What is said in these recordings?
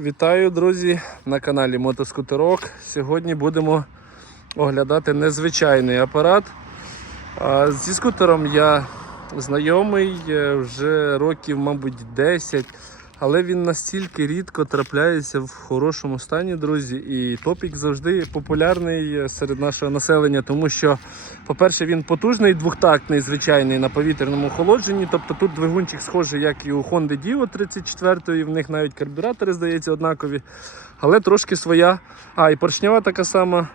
Вітаю, друзі, на каналі Мотоскутерок. Сьогодні будемо оглядати незвичайний апарат. Зі скутером я знайомий е, вже років, мабуть, 10, але він настільки рідко трапляється в хорошому стані, друзі. І топік завжди популярний е, серед нашого населення, тому що, по-перше, він потужний, двохтактний, звичайний на повітряному охолодженні. Тобто тут двигунчик схожий, як і у Honda Dio 34 в них навіть карбюратори, здається, однакові, але трошки своя. А, і поршнева така сама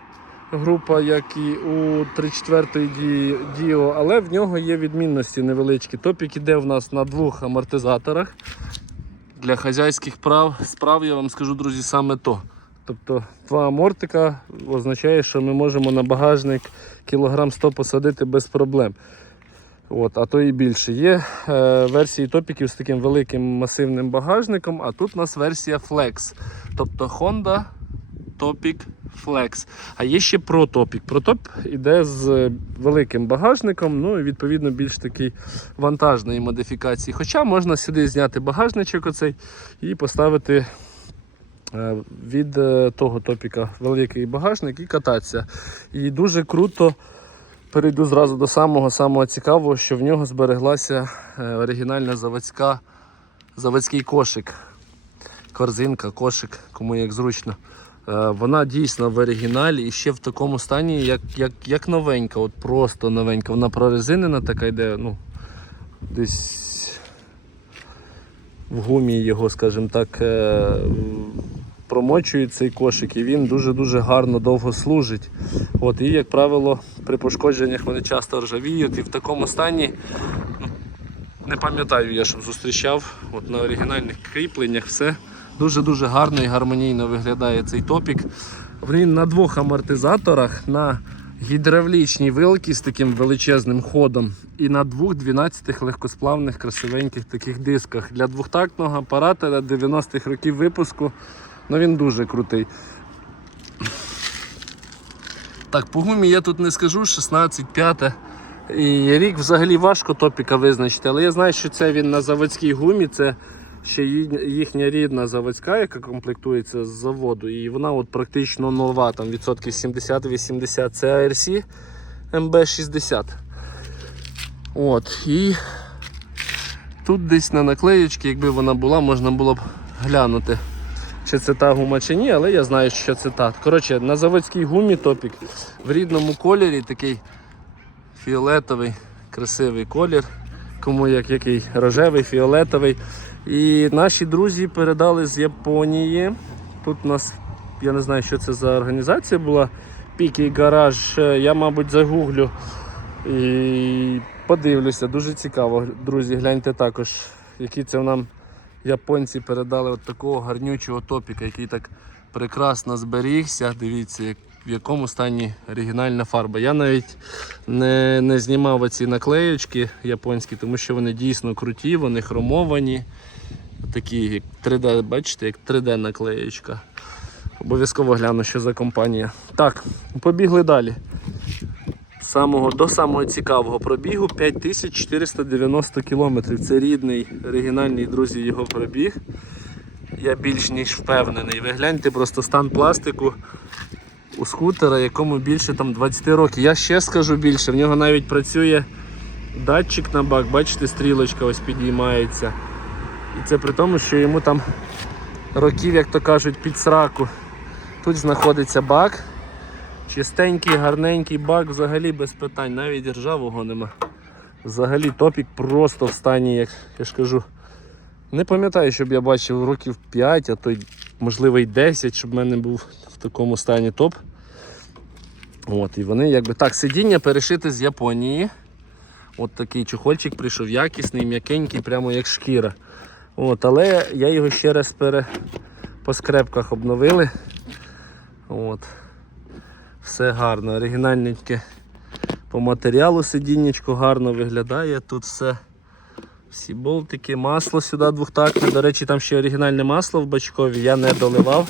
група, як і у 34-ї Dio, але в нього є відмінності невеличкі. Топік іде в нас на двох амортизаторах. Для хазяйських прав справ я вам скажу, друзі, саме то. Тобто два амортика означає, що ми можемо на багажник кілограм 100 посадити без проблем. От, а то і більше. Є е, версії топіків з таким великим масивним багажником, а тут у нас версія Flex. Тобто Honda Topic Flex. А є ще Pro Topic. Pro іде з великим багажником, ну і відповідно більш такий вантажної модифікації. Хоча можна сюди зняти багажничок оцей і поставити від е, того топіка великий багажник і кататися. І дуже круто. Перейду зразу до самого самого цікавого, що в нього збереглася е, оригінальна заводська, заводський кошик. Корзинка, кошик, кому як зручно. Е, Вона дійсно в оригіналі і ще в такому стані, як, як, як новенька, от просто новенька. Вона прорезинена така йде, ну, десь в гумі його, скажімо так, е, промочують цей кошик і він дуже-дуже гарно довго служить. От, і, як правило, при пошкодженнях вони часто ржавіють і в такому стані. ну, Не пам'ятаю я, щоб зустрічав от на оригінальних кріпленнях все дуже-дуже гарно і гармонійно виглядає цей топік. Він на двох амортизаторах, на гідравлічній вилці з таким величезним ходом і на двох 12 легкосплавних красивеньких таких дисках. Для двохтактного апарата 90-х років випуску ну він дуже крутий. Так, по гумі я тут не скажу, 16 5 І рік взагалі важко топіка визначити, але я знаю, що це він на заводській гумі, це ще їхня рідна заводська, яка комплектується з заводу, і вона от практично нова, там відсотків 70-80 це ARC MB60. От, і тут десь на наклеєчці, якби вона була, можна було б глянути, чи це та гума чи ні, але я знаю, що це та. Коротше, на заводській гумі топік в рідному кольорі такий фіолетовий, красивий колір. Кому як який рожевий, фіолетовий. І наші друзі передали з Японії. Тут у нас, я не знаю, що це за організація була. Пікій гараж. Е, Я, мабуть, загуглю і подивлюся. Дуже цікаво, друзі. Гляньте також, які це нам японці передали от такого гарнючого топіка, який так прекрасно зберігся. Дивіться, як, в якому стані оригінальна фарба. Я навіть не, не знімав оці наклеєчки японські, тому що вони дійсно круті, вони хромовані. Такі як 3D, бачите, як 3D наклеєчка. Обов'язково гляну, що за компанія. Так, побігли далі. Самого, до самого цікавого пробігу 5490 км. Це рідний, оригінальний, друзі, його пробіг. Я більш ніж впевнений. Ви гляньте просто стан пластику у скутера, якому більше там 20 років. Я ще скажу більше, в нього навіть працює датчик на бак, бачите, стрілочка ось підіймається. І це при тому, що йому там років, як то кажуть, під сраку. Тут знаходиться бак. Чистенький, гарненький бак, взагалі без питань, навіть ржавого нема. Взагалі топік просто в стані, як я ж кажу. Не пам'ятаю, щоб я бачив років 5, а то можливо й 10, щоб в мене був в такому стані топ. От, і вони якби так, сидіння перешите з Японії. От такий чохольчик прийшов якісний, м'якенький, прямо як шкіра. От, але я його ще раз пере... по скрепках обновили. От. Все гарно, оригінальненьке по матеріалу сидіннячко гарно виглядає. Тут все. Всі болтики, масло сюди двохтактне. До речі, там ще оригінальне масло в бачкові, я не доливав.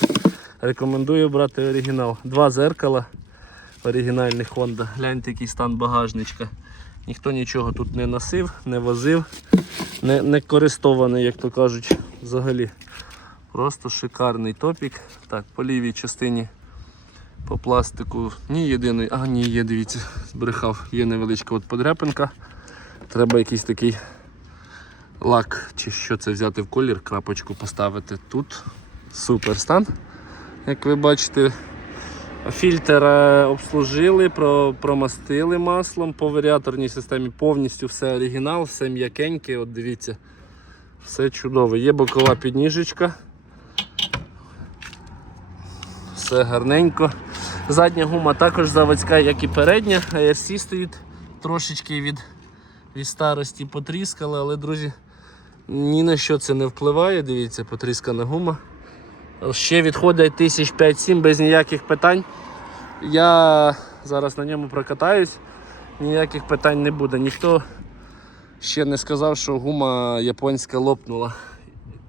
Рекомендую брати оригінал. Два зеркала оригінальних Honda. Гляньте, який стан багажничка. Ніхто нічого тут не носив, не возив, не, не користований, як то кажуть, взагалі. Просто шикарний топік. Так, по лівій частині по пластику ні єдиної. А, ні, є, дивіться, збрехав, є невеличка от подряпинка. Треба якийсь такий лак, чи що це взяти в колір, крапочку поставити тут. Супер стан. Як ви бачите, фільтр е, обслужили, промастили маслом. По варіаторній системі повністю все оригінал, все м'якеньке. От дивіться, все чудово. Є бокова підніжечка. Все гарненько. Задня гума також заводська, як і передня. ARC стоїть трошечки від, від старості потріскали, але, друзі, ні на що це не впливає. Дивіться, потріскана гума. Ще відходить тисяч 5-7 без ніяких питань. Я зараз на ньому прокатаюсь, ніяких питань не буде. Ніхто ще не сказав, що гума японська лопнула.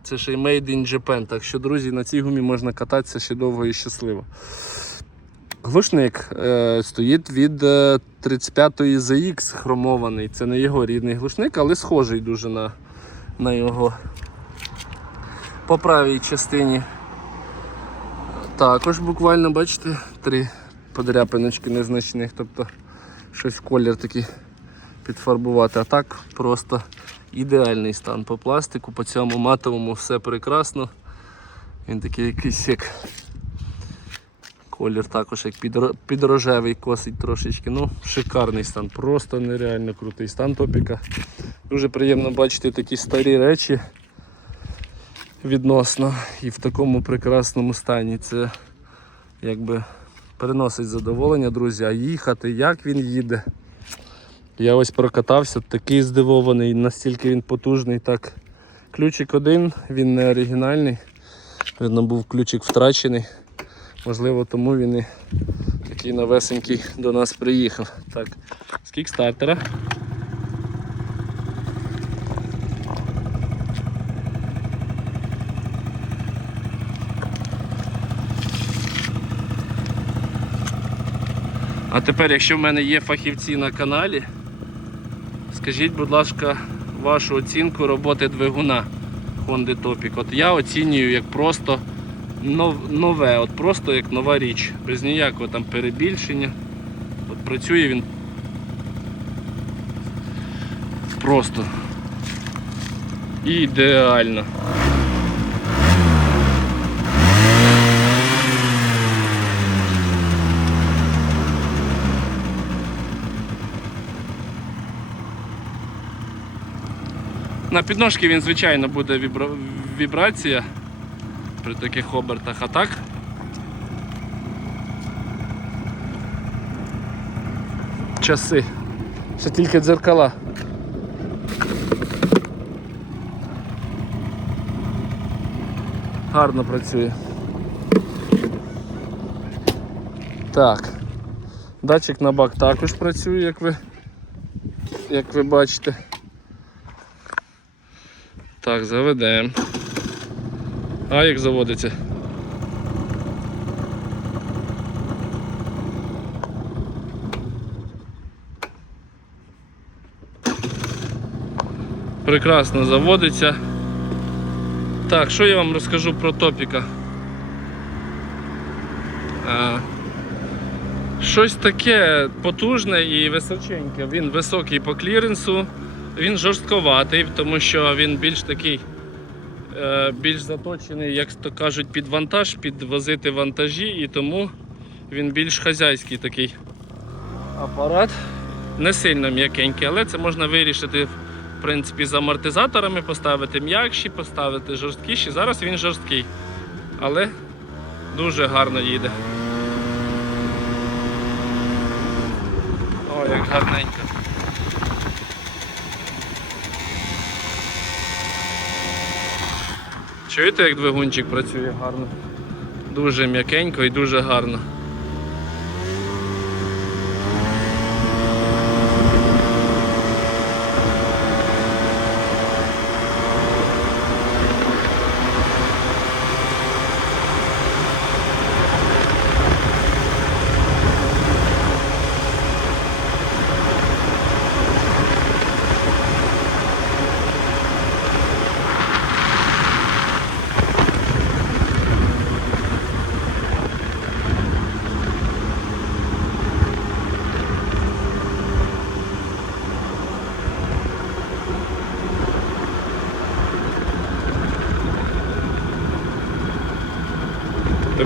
Це ще й Made in Japan. Так що, друзі, на цій гумі можна кататися ще довго і щасливо. Глушник е, стоїть від е, 35-ї ZX хромований. Це не його рідний глушник, але схожий дуже на, на його. По правій частині також буквально, бачите, три подряпиночки незначних, тобто щось колір такий підфарбувати. А так просто ідеальний стан по пластику, по цьому матовому все прекрасно. Він такий якийсь як колір також як підро- підрожевий косить трошечки. Ну, шикарний стан, просто нереально крутий стан топіка. Дуже приємно бачити такі старі речі відносно і в такому прекрасному стані. Це якби переносить задоволення, друзі, а їхати, як він їде. Я ось прокатався, такий здивований, настільки він потужний. Так, ключик один, він не оригінальний. Видно, був ключик втрачений. Можливо, тому він і такий новесенький до нас приїхав. Так, з кікстартера. А тепер, якщо в мене є фахівці на каналі, скажіть, будь ласка, вашу оцінку роботи двигуна Honda Topic. От я оцінюю як просто нове, от просто як нова річ, без ніякого там перебільшення. От працює він просто ідеально. На підножки він, звичайно, буде вібра- вібрація при таких обертах, а так. Часи. Ще тільки дзеркала. Гарно працює. Так. Датчик на бак також працює, як ви, як ви бачите. Так, заведемо. А як заводиться? Прекрасно заводиться. Так, що я вам розкажу про топіка? А, щось таке потужне і височеньке. Він високий по кліренсу, він жорстковатий, тому що він більш такий більш заточений, як то кажуть, під вантаж, підвозити вантажі, і тому він більш хазяйський такий апарат. Не сильно м'якенький, але це можна вирішити в принципі з амортизаторами, поставити м'якші, поставити жорсткіші. Зараз він жорсткий, але дуже гарно їде. О, як гарненько. Чуєте, як двигунчик працює гарно? Дуже м'якенько і дуже гарно.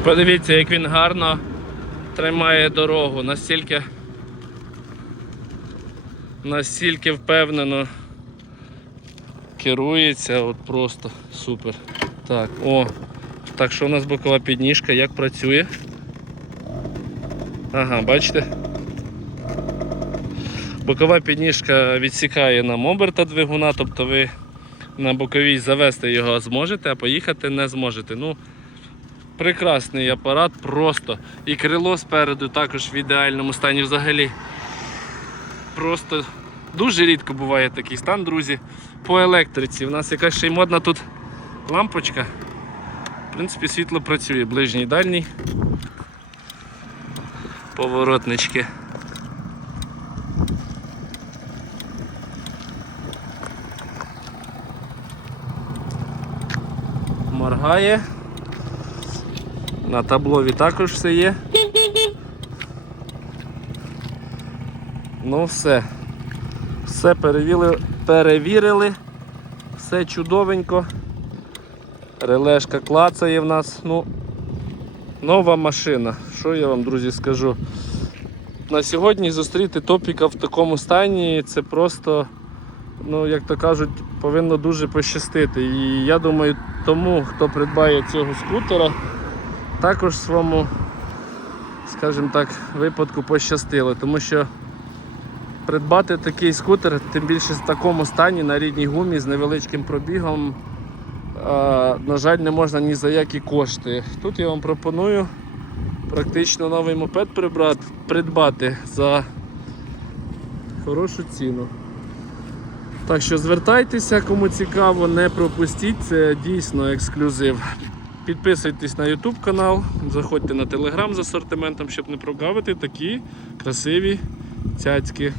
Подивіться, як він гарно тримає дорогу, настільки, настільки впевнено керується, от просто супер. Так, о, так що у нас бокова підніжка, як працює? Ага, бачите? Бокова підніжка відсікає нам оберта двигуна, тобто ви на боковій завести його зможете, а поїхати не зможете. Ну, прекрасний апарат, просто. І крило спереду також в ідеальному стані взагалі. Просто дуже рідко буває такий стан, друзі. По електриці. У нас якась ще й модна тут лампочка. В принципі, світло працює, ближній дальній. Поворотнички. Моргає. На таблові також все є. Ну все. Все перевірили, перевірили. Все чудовенько. Релешка клацає в нас. Ну, нова машина. Що я вам, друзі, скажу? На сьогодні зустріти топіка в такому стані це просто, ну, як то кажуть, повинно дуже пощастити. І я думаю, тому, хто придбає цього скутера, також в своєму, скажімо так, випадку пощастило, тому що придбати такий скутер, тим більше в такому стані на рідній гумі з невеличким пробігом, на жаль, не можна ні за які кошти. Тут я вам пропоную практично новий мопед придбати за хорошу ціну. Так що звертайтеся, кому цікаво, не пропустіть, це дійсно ексклюзив. Підписуйтесь на YouTube канал, заходьте на Telegram з асортиментом, щоб не прогавити такі красиві цяцьки.